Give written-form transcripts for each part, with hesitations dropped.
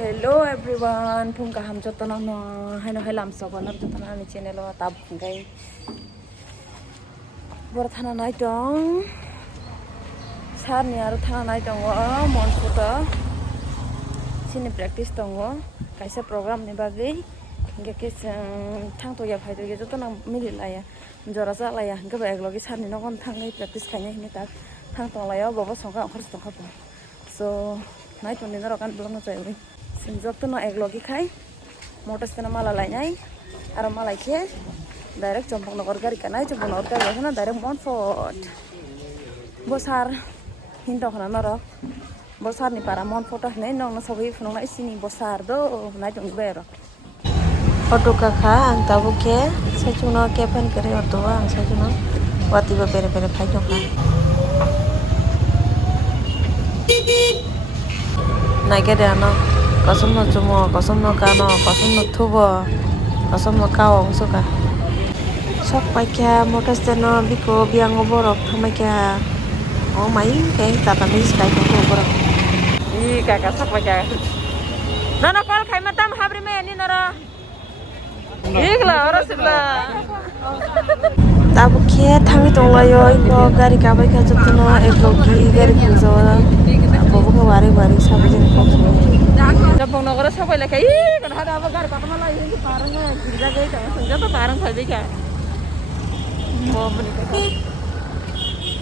Hello everyone, phung ka ham joto no hai no helam so bonap joto na ni channel lo tab gai bor thana nai tong sar ni aro thana nai tong mon photo sini practice tong kaisa program ni bagai ge ke thang to ya phai to ge joto na mili la ya jora sa la ya ge ba ek logi sar ni no kon thang ni practice khai ni ta thang tong la ya bobo songka khar tong kha so nai tong ni ro kan blong no chai ui sinjok to no ek logi khai motos kana mala lai nai aro malai ke direct chompong nogor gari kanai chompong nogor gari kana direct monfort bosar hindo khana noro bosar ni para monfort nei nong na sobi phunong na isini bosar do nai tong bero auto ka kha ang tabu ke sachuno ke pen kare auto ang sachuno wati ba bere bere phai jong kha nai ke dano kosum no chumo kosum no kano kosum no thubo kosum no kaong suka sok pai kya motos teno biko biang oborok thamai kya o mai ke tata ni sky ko oborok I kaka sok pai kya nana kol khai matam habri me ni nara igla ora sibla tabu ke thangi tonglayo ko gari ka bai kha jotno eklogi gari khujawala bobo ko wari wari sabjin ko Jampong nogor sabai la kai kan hada ba gar patma la ini parang gila gai ta senja to parang phai ka mo bani ka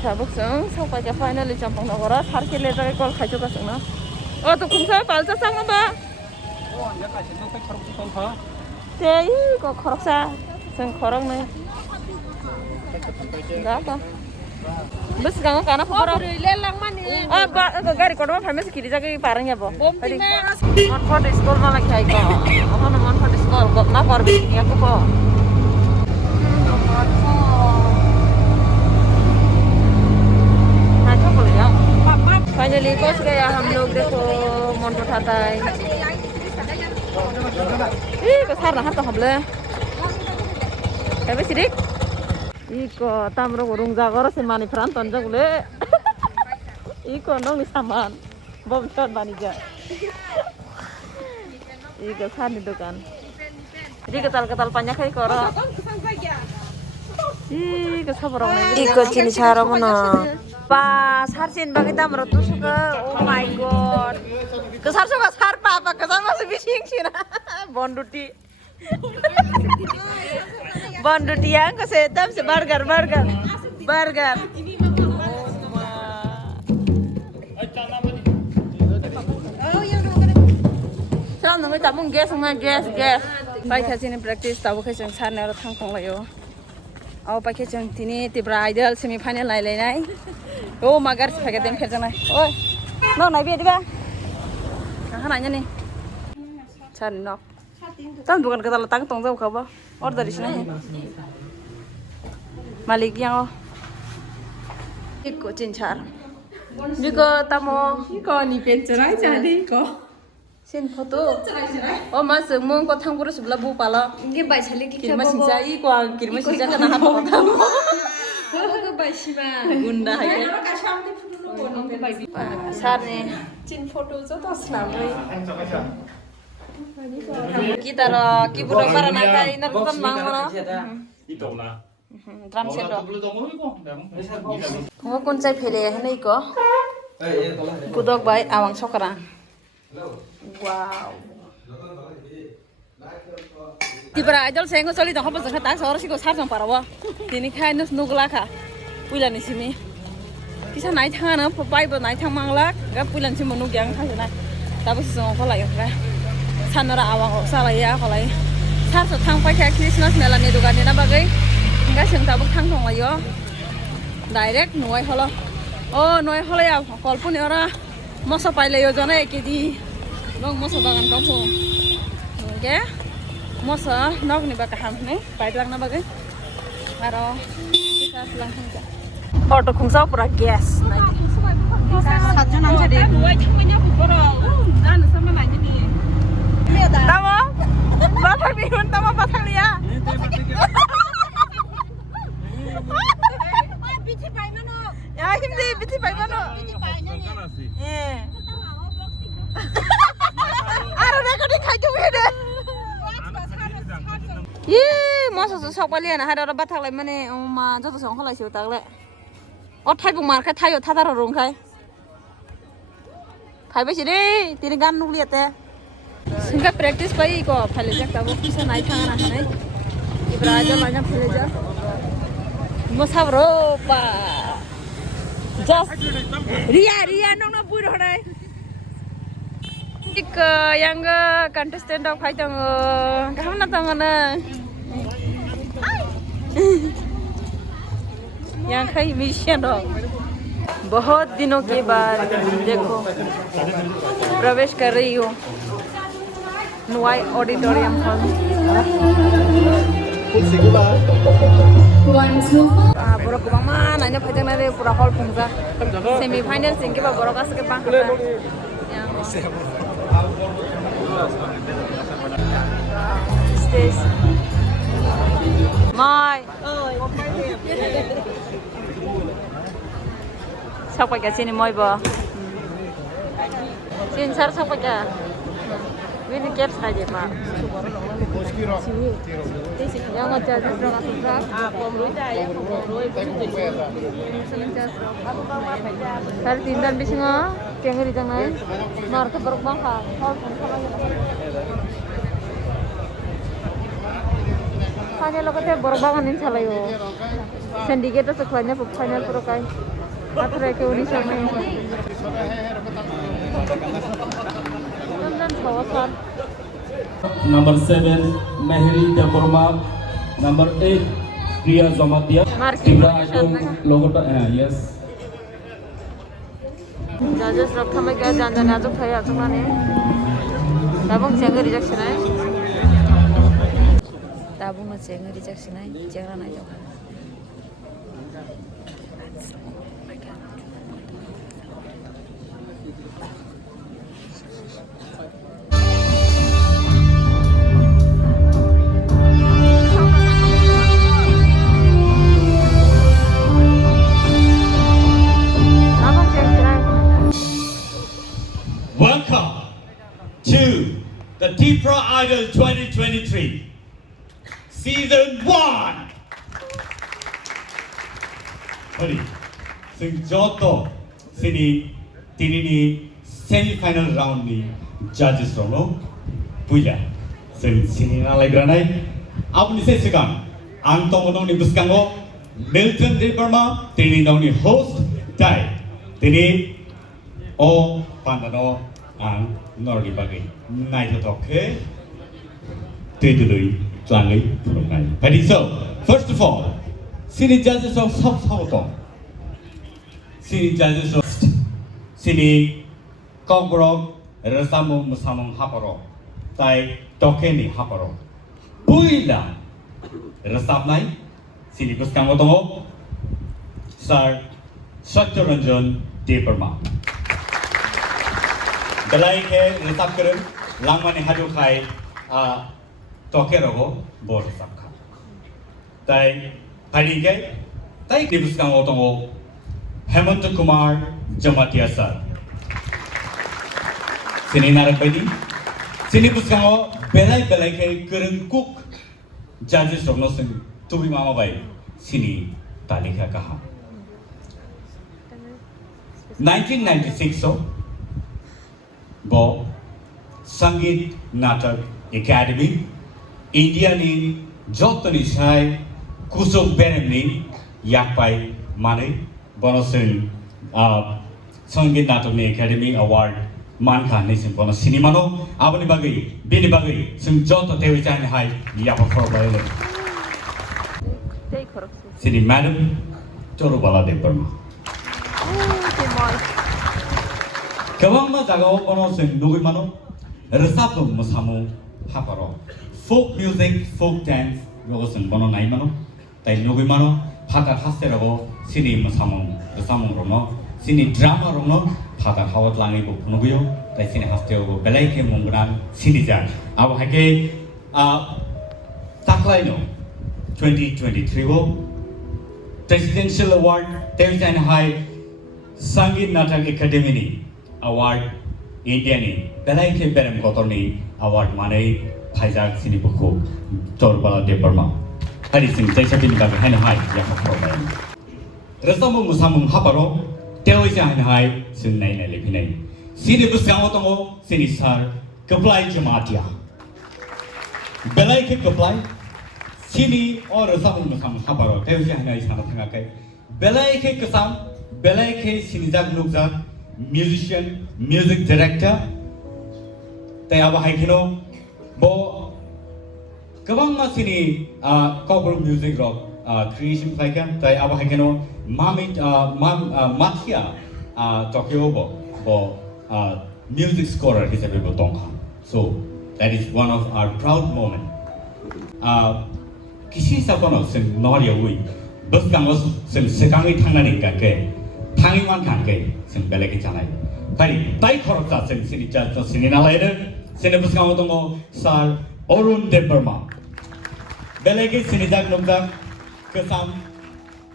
sabuk sang sabai ka finally jampong nogor har ke le jai kol khai ka sangna o to khumsa palsa sang ba o ya ka chen to khorok to kha te ko khorok sa sang khorok ne da ka bus gang kana phoro le lang mani gari kodma famous kiri jaga parang ya bo mon photo school ma khai ko on mon photo school ko na korbi ya ko ko na to बोले यार finally पहुंच गया हम लोग देखो मन उठाता है को सार ना तो हमले कैसे सिरिक Iko tamro urung jagor se mani fran tonja gule iko nong saman bom chot bani ja iko sani dukan jadi ketal panjang kai koro iko saborong iko chini charong no pas harsin bagi tamro tu suka oh my god kesar suka sar papa kesar masih bising sih bonduti Bonduti yang ko se tam se burger Sang nang ta mung gas pai kha sini practice ta bo kha jang sar na ro thang thong layo au pai kha jang tini Tipra Idol Semi Final lai nai o magar se phaga dem kha jang nai oi no nai be diba ha na nya ni sar ni nok Tan bukan kata letang tong jauh kau order di sini. Malik yang ikut cincar. Jika tamu Iko ni pencerai jadi ko. sin foto. Oh masuk mung kau thang pura sebelah bu pala. Ini baik sekali kita Kirma sinja iko kirma sinja kan anak kau tamu. Ko baik sih mah. Gunda hai. Sar ni. Cin foto tu tak selama. Kita ro kiburo para naga inar bukan mang mana. Itu na. Drum set ro. Kau kuncai pele ya ni ko. Kudok baik awang sokara. Wow. Tipra Idol sengo soli dong apa sengketa seorang sih kau sarjang parawa. Ini kai nus nugla ka. Puilan di sini. Kisah naik tangan apa baik naik tang manglak. Gak puilan sih menug yang kasih naik. Tapi sesungguh kau layak kan. Sanara awang salah ya kalau sar so thang pai kha Christmas mela ni dukan ni na bagai enggak sing tabuk thang thong layo direct noi holo oh noi holo ya kolpun ora moso pai layo jona ekedi dong moso bagan kamu oke moso nok ni baka ham ne pai lang na bagai aro kita langsung ka auto khungsa pura gas nai satu nam jadi dua thangnya bukoro dan sama lagi ni Tama? Batang bihun tama batang liya. Biti pai mano. Ya hindi biti pai mano. Biti pai ni. Eh. Ara 저도 석발리나 하려러 바탕래 마네 엄마 저도 성 홀라시오 딱래 타이북 마르카 타요 타다로 롱카이 타이베시리 디르간 누리야테 승가 프랙티스 바이 이거 팔레작 타고 피사 나이 탕하나 하나이 이브라자 마냥 팔레자 뭐 사브로 빠 just Ria nong buir hodai ik yang contestant of khai tang kaham na tang na yang khai mission हो बहुत दिनों के बाद देखो प्रवेश कर रही हूँ नुआई auditorium hall borok kubang mana nya phajang na re pura hall phungja semi final singke ba borok asake bang stage mai sakpa ka sini moi ba sin sar sakpa ka ini caps aja pak yang ngajak terus hari tindan bisnya cengeri jangan market berubah kan hanya lo kata berubah kan ini salah yo syndicate itu sekolahnya final pro kai atau ke Indonesia main dan kawasan Number 7, Mehri Deporma. Number 8, Priya Zomatia. Tipra Idol logo yes. Judges rok thamai ka janjan ajok thai ajok nane. Tabung chenga rejection ai. Tabung na chenga rejection ai. Chenga na jok. Welcome to the Tipra Idol 2023 Season 1. Hori, sing joto sini tinini semi final round ni judges rono puja sing sini na lagranai apni se sikan ang tomono ni buskango Milton Deparma tini doni host tai tini o pandano ang nordi bagi naik toke tidului planlui purungai. But so first of all, sini judges of sub sini judges of sini konggrok resamung musamung haparo tai toke ni haparo puila resap nai sini buskang otongo sir Satyaranjan Deparma. Dalai ke resap keren langmani hadu khai toke rogo bor resap kha tai hari ke tai dibuskang otongo Hemant Kumar Jamatia sir sini narak badi sini buskango belai ke keren cook judges rogno sing tubi mama bai sini talika kaha 1996 so bo Sangit Natak Academy India ni jotoni sai kusuk berem ni yakpai mane bonosin Sangit Natak ni Academy Award manka ni sin bono cinema no abani bagai bini bagai sing joto tewi chan hai yapa for baile sini madam Torubala Deparma Kawangma jagao bono sing nugui mano resap dum musamu haparo folk music folk dance logo sing bono nai mano tai nugui mano phata haste rago sini musamu resamu rono sini drama rono phata hawat langai bo nuguyo tai sini haste go belai ke mungran sini jan abo hake taklai no 2023 go presidential award Tevijan High Sangit Natak Academy ni award India ni belai ke berem kotor ni award manai Thaisak sini buku Torbala Deparma hari sing jai chatin ba hai na hai ya ko pro ba rasamung musamung habaro teo ja hai na hai sing nai nai le pinai sini busang otongo sini sar kaplai jamatia belai ke kaplai sini or rasamung musamung habaro teo ja hai na isa thanga kai belai ke kasam belai ke sini jak nukjak musician music director tai aba hai kino bo kabang ma sini cover music rock creation flikan tai aba hai kino mami matia Tokyo bo music scorer hisabe bo tongkha so that is one of our proud moment kisi sa kono sim noria ui bus kang was sim sekangi thangani ka ke thangi man kan ke sim beleki chanai pai tai khoroksa sim sini cha sini na later sini bus kang otongo sar Orun Deparma beleki sini jak nokda kesam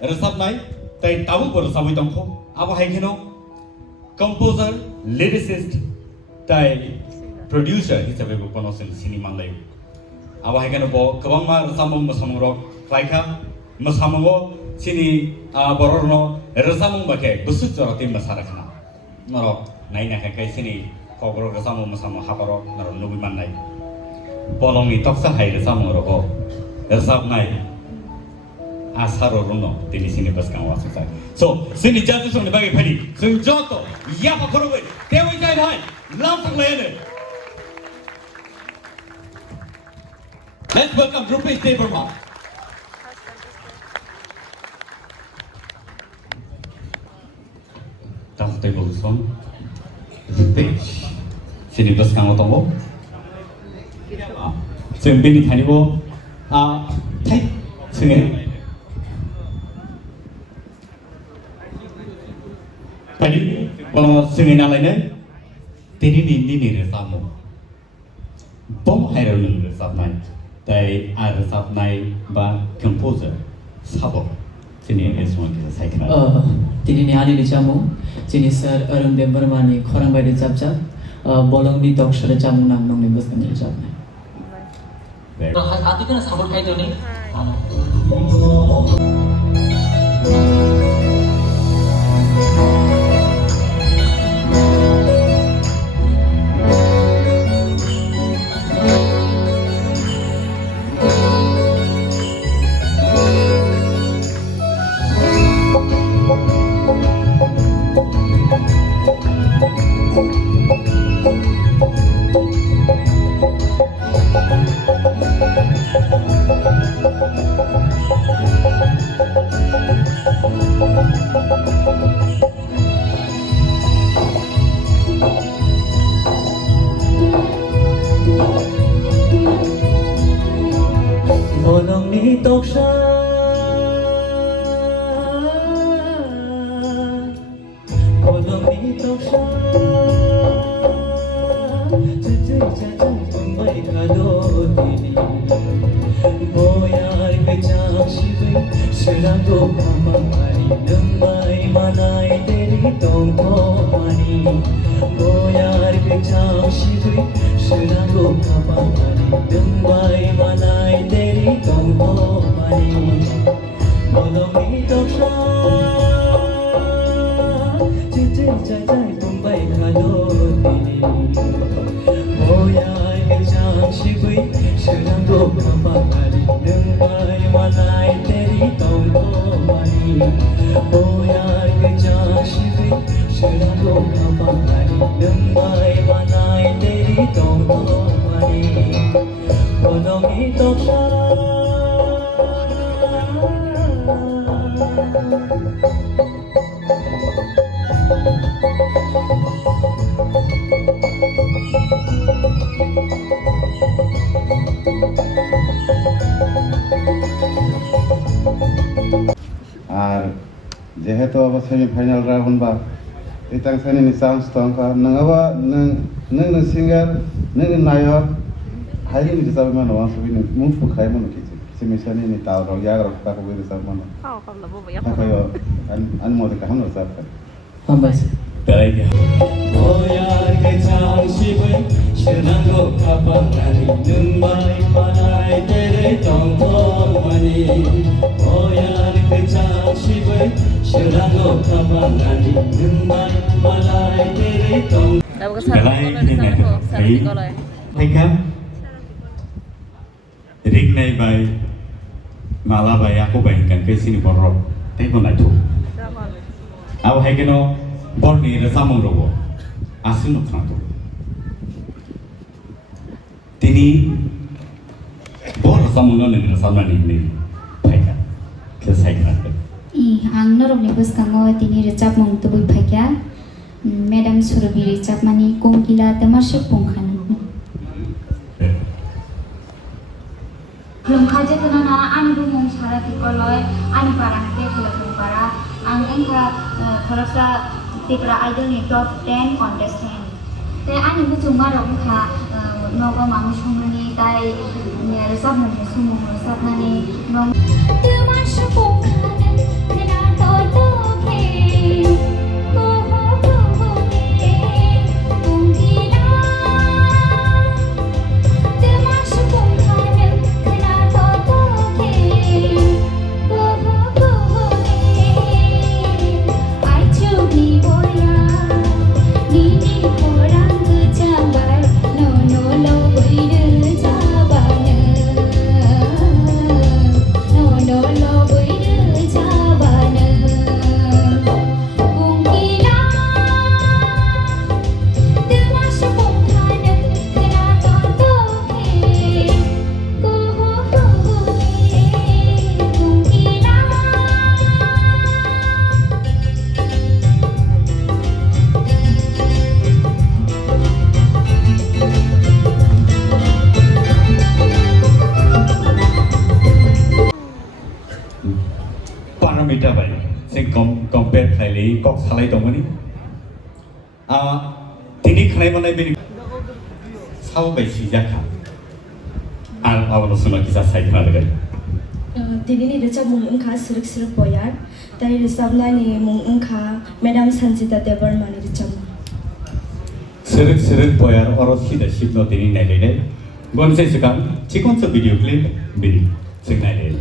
resap nai tai tabu por sabui tongkho aba hai kino composer lyricist tai producer hisabe bo kono sini man lai aba hai kino bo kabang ma rasamung musamung rock flaika musamungo sini bororno rasamung ba ke busu chorati masara khana naro nai na kai sini kogro rasamung musamung habaro naro nubi man nai bolong ni toksa hai rasamung ro resap nai asaro runo tini sini bas kang wasu sai so sini jatu song ni bagi phali sung joto ya pa khoro we tewi jai bhai lam sang le ne let's welcome Rupesh Devarma tas table song Rupesh sini bas kang otongo sung bini thani bo thai sunge Tadi kalau sengin alainya, tini ni resamu, bom hairan resap nai, tapi resap nai ba composer, sabo, sini semua kita saya kenal. Tini ni hari dijamu, sini sir Arun Devarma ni korang bayar dijab, bolong di talk show dijamu nam nong ni bos kan dijab. Hati kan sabot kai tu ni. Bolong ni toksa, bolong ni toksa, jajai pembai kado tini, boyar kecang sibai, seranggo kamari nembai manai teri tongko mani, boyar kecang sibai, seranggo kamari nembai manai teri tongko mani, bolong ni toksa, jajai pembai kado tini, boyar kecang sibai, seranggo kamari nembai manai teri tongko mani, boyar kecang sibai, seranggo kamari nembai manai teri tongko mani, bolong ni toksa. আর যেহেতু আবার semi final round বা ইতাং Sunny chance দंखा नङाबा नों सिंगार नों नायक हायनि reserve मानो आं सबै नों मुंखौ खाय मानो किसे सेमिसानि नि ताव याग्रा काको बे रिजार्भ मानो हाखायो आन मदे काहन reserve Hambas. Belai Boyar kecang sibai, seranggo kapal dari nembai panai tere tongko mani. Dapat kesan kalau di sana kok sarap kalau ya. Hay kan? Rignai by Mala by aku bayangkan ke sini borok, tapi pun itu. Aku hay keno borni resamung robo, asin nukna tu. Tini bor resamung lo nih resamung ini, hay kan? Kesai kan? Ang norok ni bus kango tini recap mong tubuy phakya Madam Surabhi recap mani kongkila tamasik pongkhan lungkhaje tunana ani bumong sara tikoloy ani parang te khulapung para ang engka khorasa Tipra Idol ni top 10 contestant te ani bujunga rongkha nogo mamu songni tai recap mong sumong recap mani nong tamasik pongkhan Parameter by, sing compare kali kok salai dong ni. Tini kali mana bini? Sao by si jaka. Awal sunah kisah saya kenal lagi. Tini ni recap mung engkau serik boyar, dari recap ni mung engkau Madam Sanjita Devarman ni recap. Serik boyar orang sih dah sip no tini nilai deh. Gon saya sekarang cikon se video clip bini sing nilai.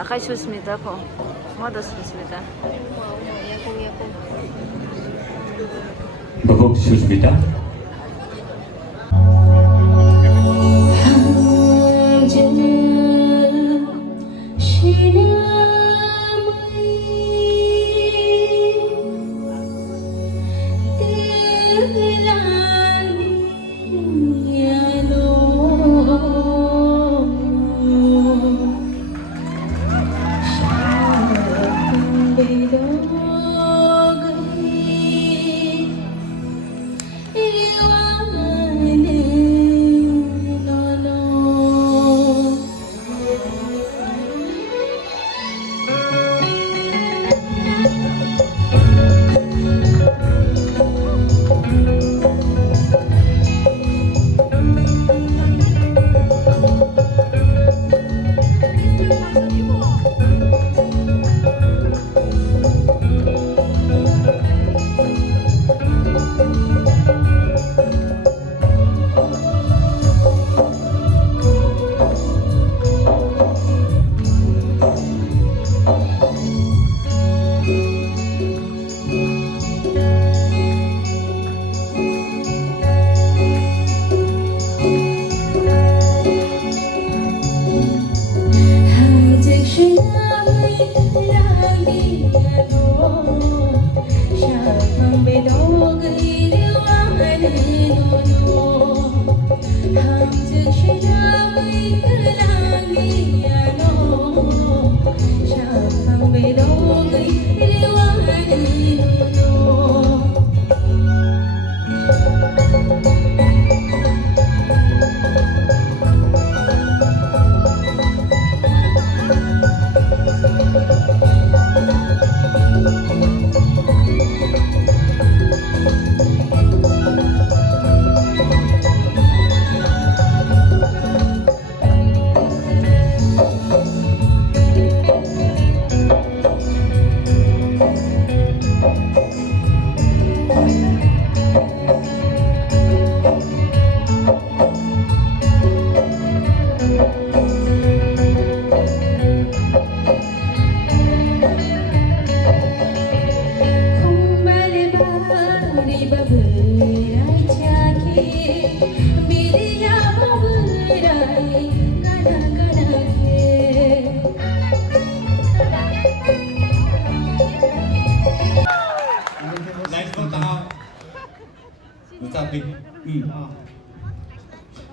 Akai susmita ko, moda susmita. Bahuk susmita.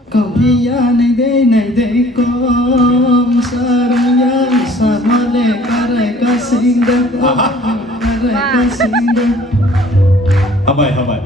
Kau pia này đây con sarung yang sama le karai kasing Hamai, hamai.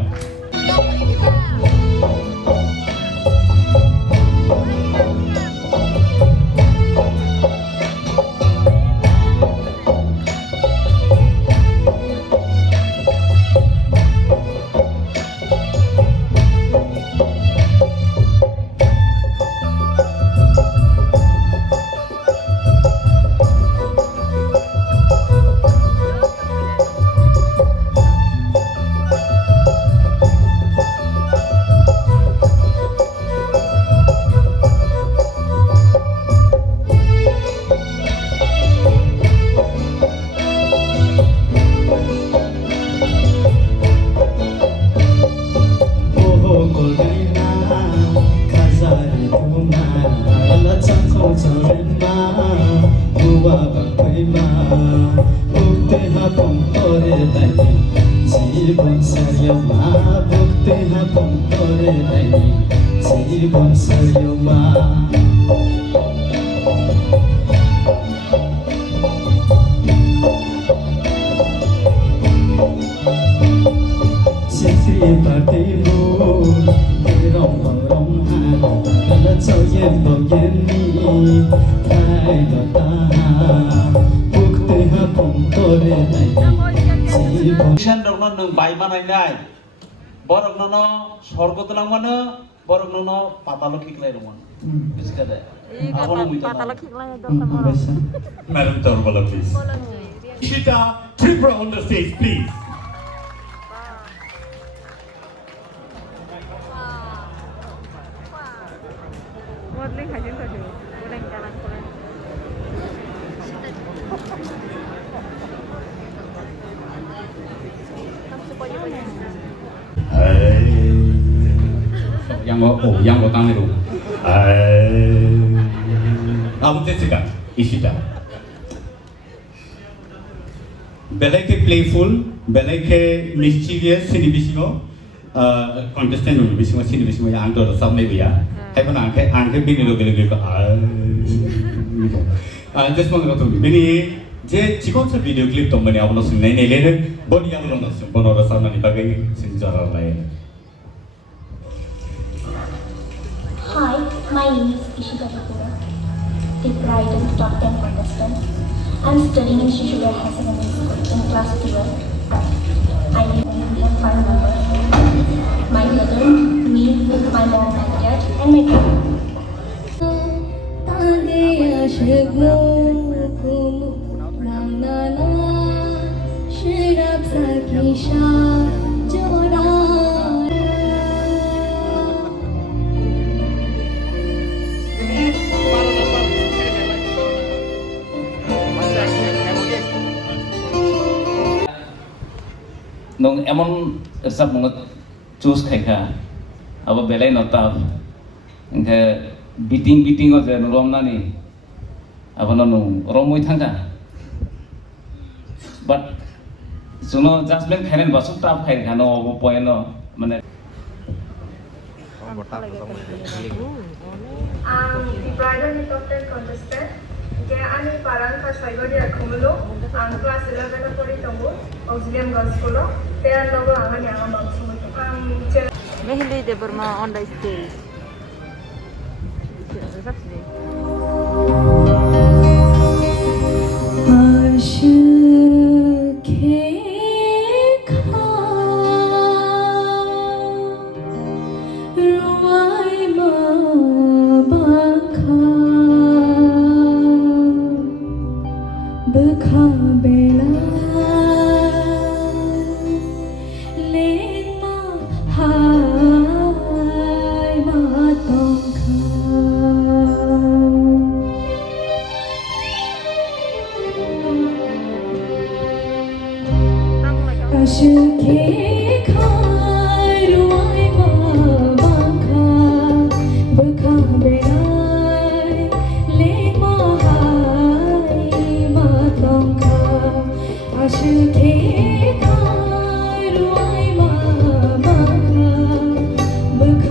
Sen dong nong bai mana ini, borok nono sorgo tulang mana, borok nono patalo kiklai dong mana, bisa ada. Apa nong itu? Madam Torbala, please. Ishita, Tipra on the stage, please. Yang lo tangan itu. Kamu cekak, Ishita. Belai ke playful, belai ke mischievous, sini bisimo, contestant dulu bisimo sini bisimo yang antar sama ibu ya. Tapi pun angke bini lo beli ke just mau ngatakan bini je cikon se video clip tuh mana awalnya sini lele body awalnya sih, bono rasa mana dipakai sejarah lain. Hi, my name is Ishita Tipra Idol Top 10 contestant. I'm studying in Rehearsal in class 12. I live in 5 members. My brother, me, my mom and dad, and my brother. Nong emon sab mongot choose khaika abo belai nota engke beating aja rom nani abo nong romoi thanga but suno judgment khainen basuk tap khain khano abo poeno mane Tipra Idol Top 10 contestant. Ani parang pas saya dia kumulu, kelas 11 pori tunggu, auxilium girls school. Dia logo angan yang abang semua. Mehli de Burma on the stage. Look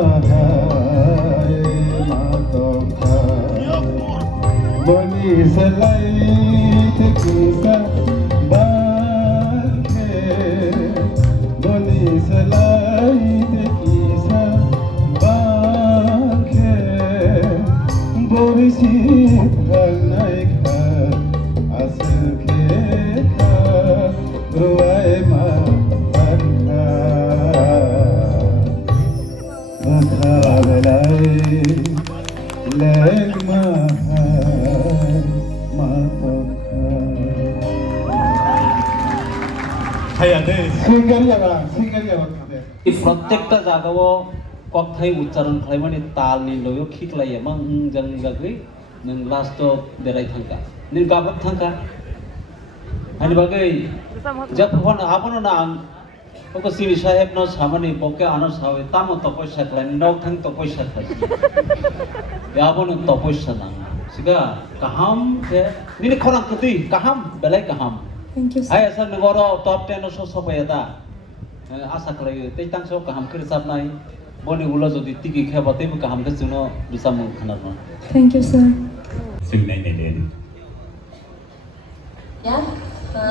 mahai matokha boni selai tekisa barke boni selai tekisa barke borisi kanai kha asal ke kha ruai ma barka belai leg mahai matokha 하야데 সিঙ্গারিয়া এই প্রত্যেকটা জায়গাও কথাই উচ্চারণ খাই মানে তাল নিলয় খিকলাই এমন जों जागै नों लास्टआव बेराय थांका नों गाबक थांका आनि बागै जब फन आपन ना ओको सिनि साहेब न सामानि बके आनो सावे तामो तपस्या खालाय नौ थां तपस्या खालाय याबन तपस्या ना सिगा काहाम के निनि खरां कति काहाम बेलाय काहाम Thank you, sir. Ay asal negara top 10 no sosopaya ta asa khalai tei tangso kaham khir sapnai boni ulo jodi tiki khebate bu kaham ke juno bisam khana no Thank you, sir. sing nai nai den Ya,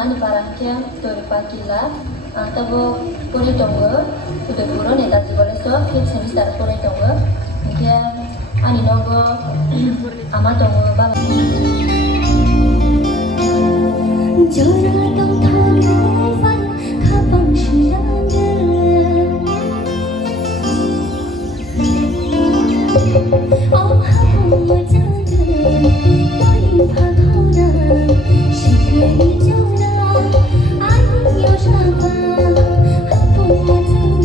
ani parangkya tori pakila tabo puri tongo udah puro nih tadi boleh so fifth semester puri tongo dia ani nogo ama tongo baba Jora tong thore fan khapang shirang Oh hapong ma jang Tani pha khona Shikari jora Ani yo shapa Hapong ma jang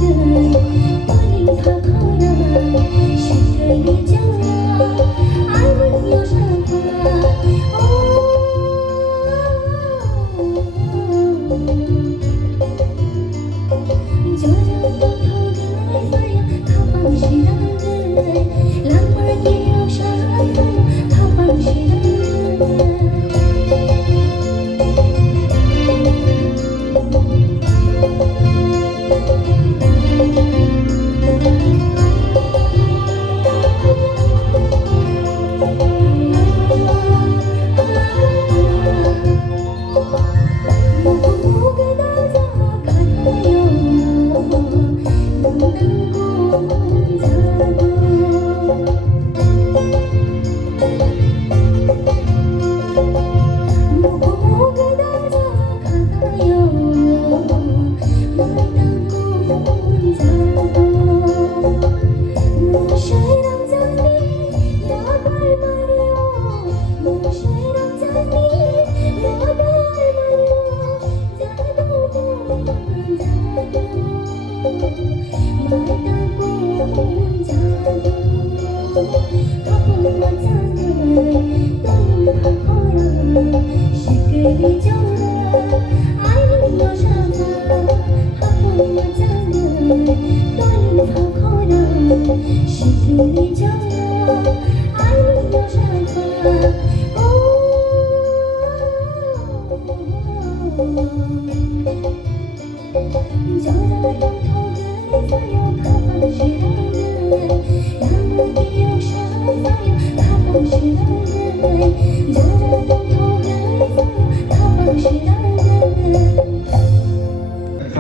Tani pha khona Shikari jora Ani yo shapa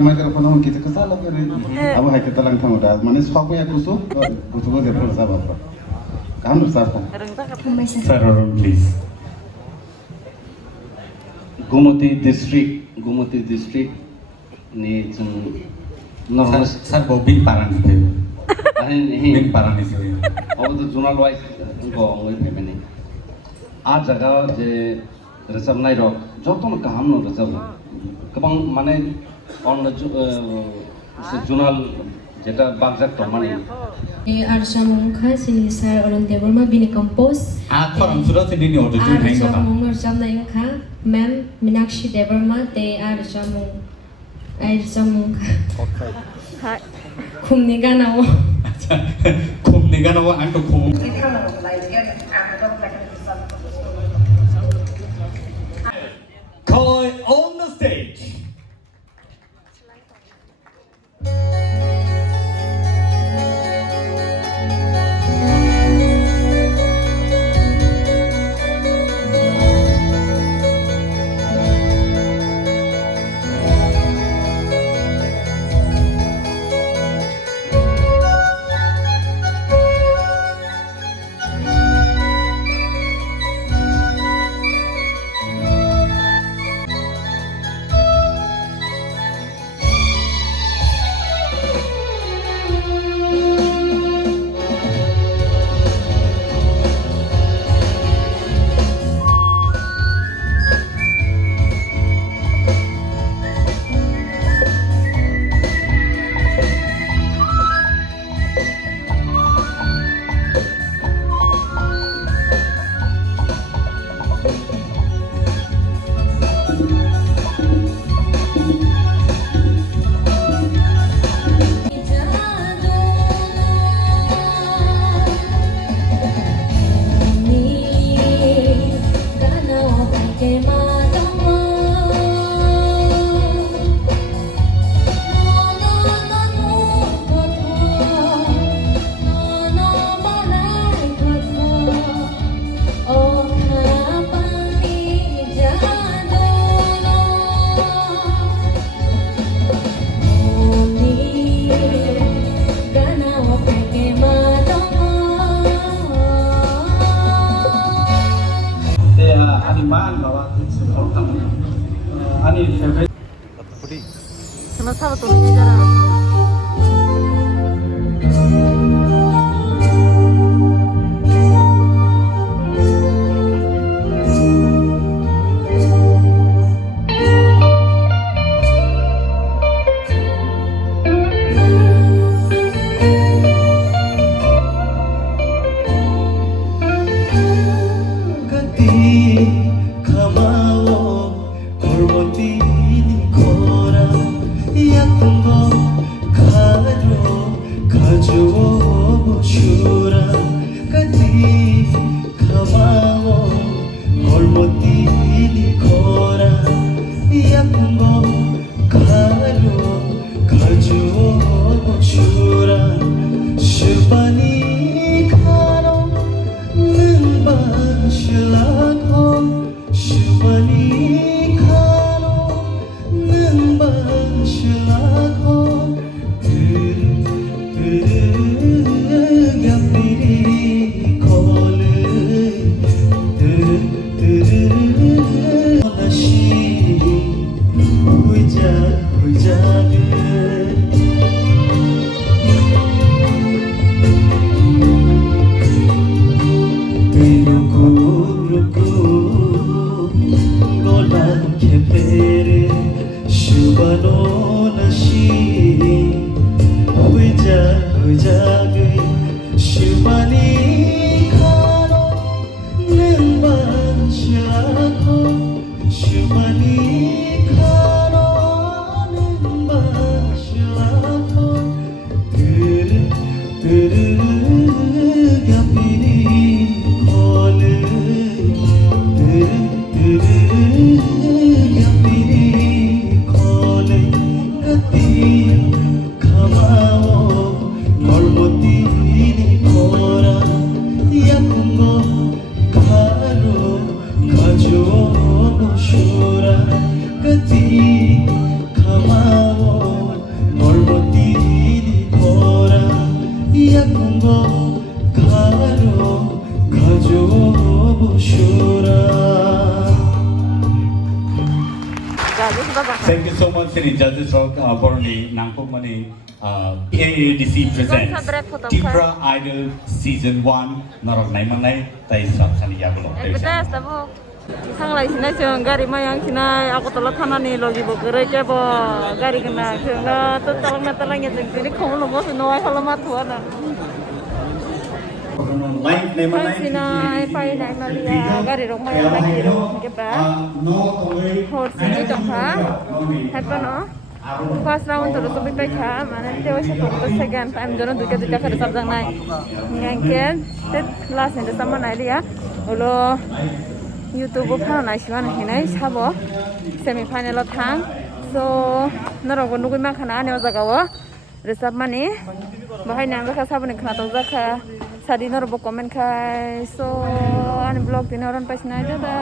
microphone kita kesala kare abu hai kita lang thamu da mane sok ya kusu kusu de pur sa ba kamu sa pa sir please Gumati district ni jeng sir bo bin parang pe bin parang ni soi अब तो zonal wise उनको वही पे मैंने आज जगह जे reserve नहीं रहो जो तो न काम न रिजर्व कबां माने ऑन से जोनल जेटा बागजाक तो माने Arjamung kha sini sar orang deborma bini compose खरम सुरा से दिनी ऑटो जुन हैंग का Arjamung arjamna yung kha ma'am Minakshi deborma te Arjamung kha khumni gana wo khum ni gana wa anto khum Koi on the stage Sama sama tuh ini cara. Thank you so much, Sini Judges for the Nangpok Money. AADC presents Tipra Idol Season 1. Narok Naimanay, Tay Sani Yagulo. Sanglai sini cuma gari mayang sini aku telat tanah nih logi bukere kebo gari kena cuma tuh talang itu ini kamu lomo semua kalau matu ada. Sini pai naik malia gari rong mayang lagi rong keba. Horsi dong ha, apa no? First round terus sampai peka mana dia wes satu second time jono duka kada sabdang naik. Ngangken, set last ini sama naik dia. Ulo YouTube phang nai siwan hinai sabo semi final thang so narok nugui ma khana ne jagawa resap mani bahai nang ka sabone khana to jaka sadi narok comment khai so an blog dinoran paisna jada